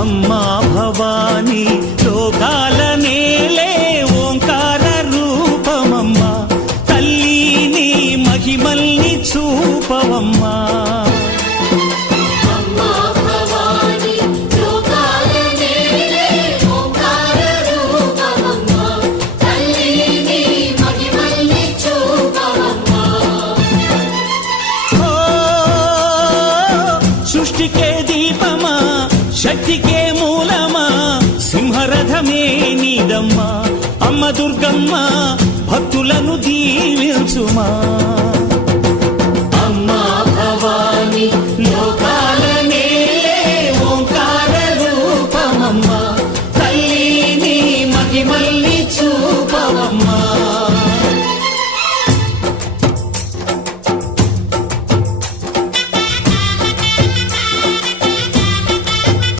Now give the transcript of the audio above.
అమ్మా భవానీ లోకాల నేలే ఓంకార రూపమమ్మా తల్లి మహిమల్ని చూపవమ్మా సృష్టికే దీపమా శక్తికే మూలమా సింహరథమే నీదమ్మా అమ్మ దుర్గమ్మ భక్తులను దీవించుమా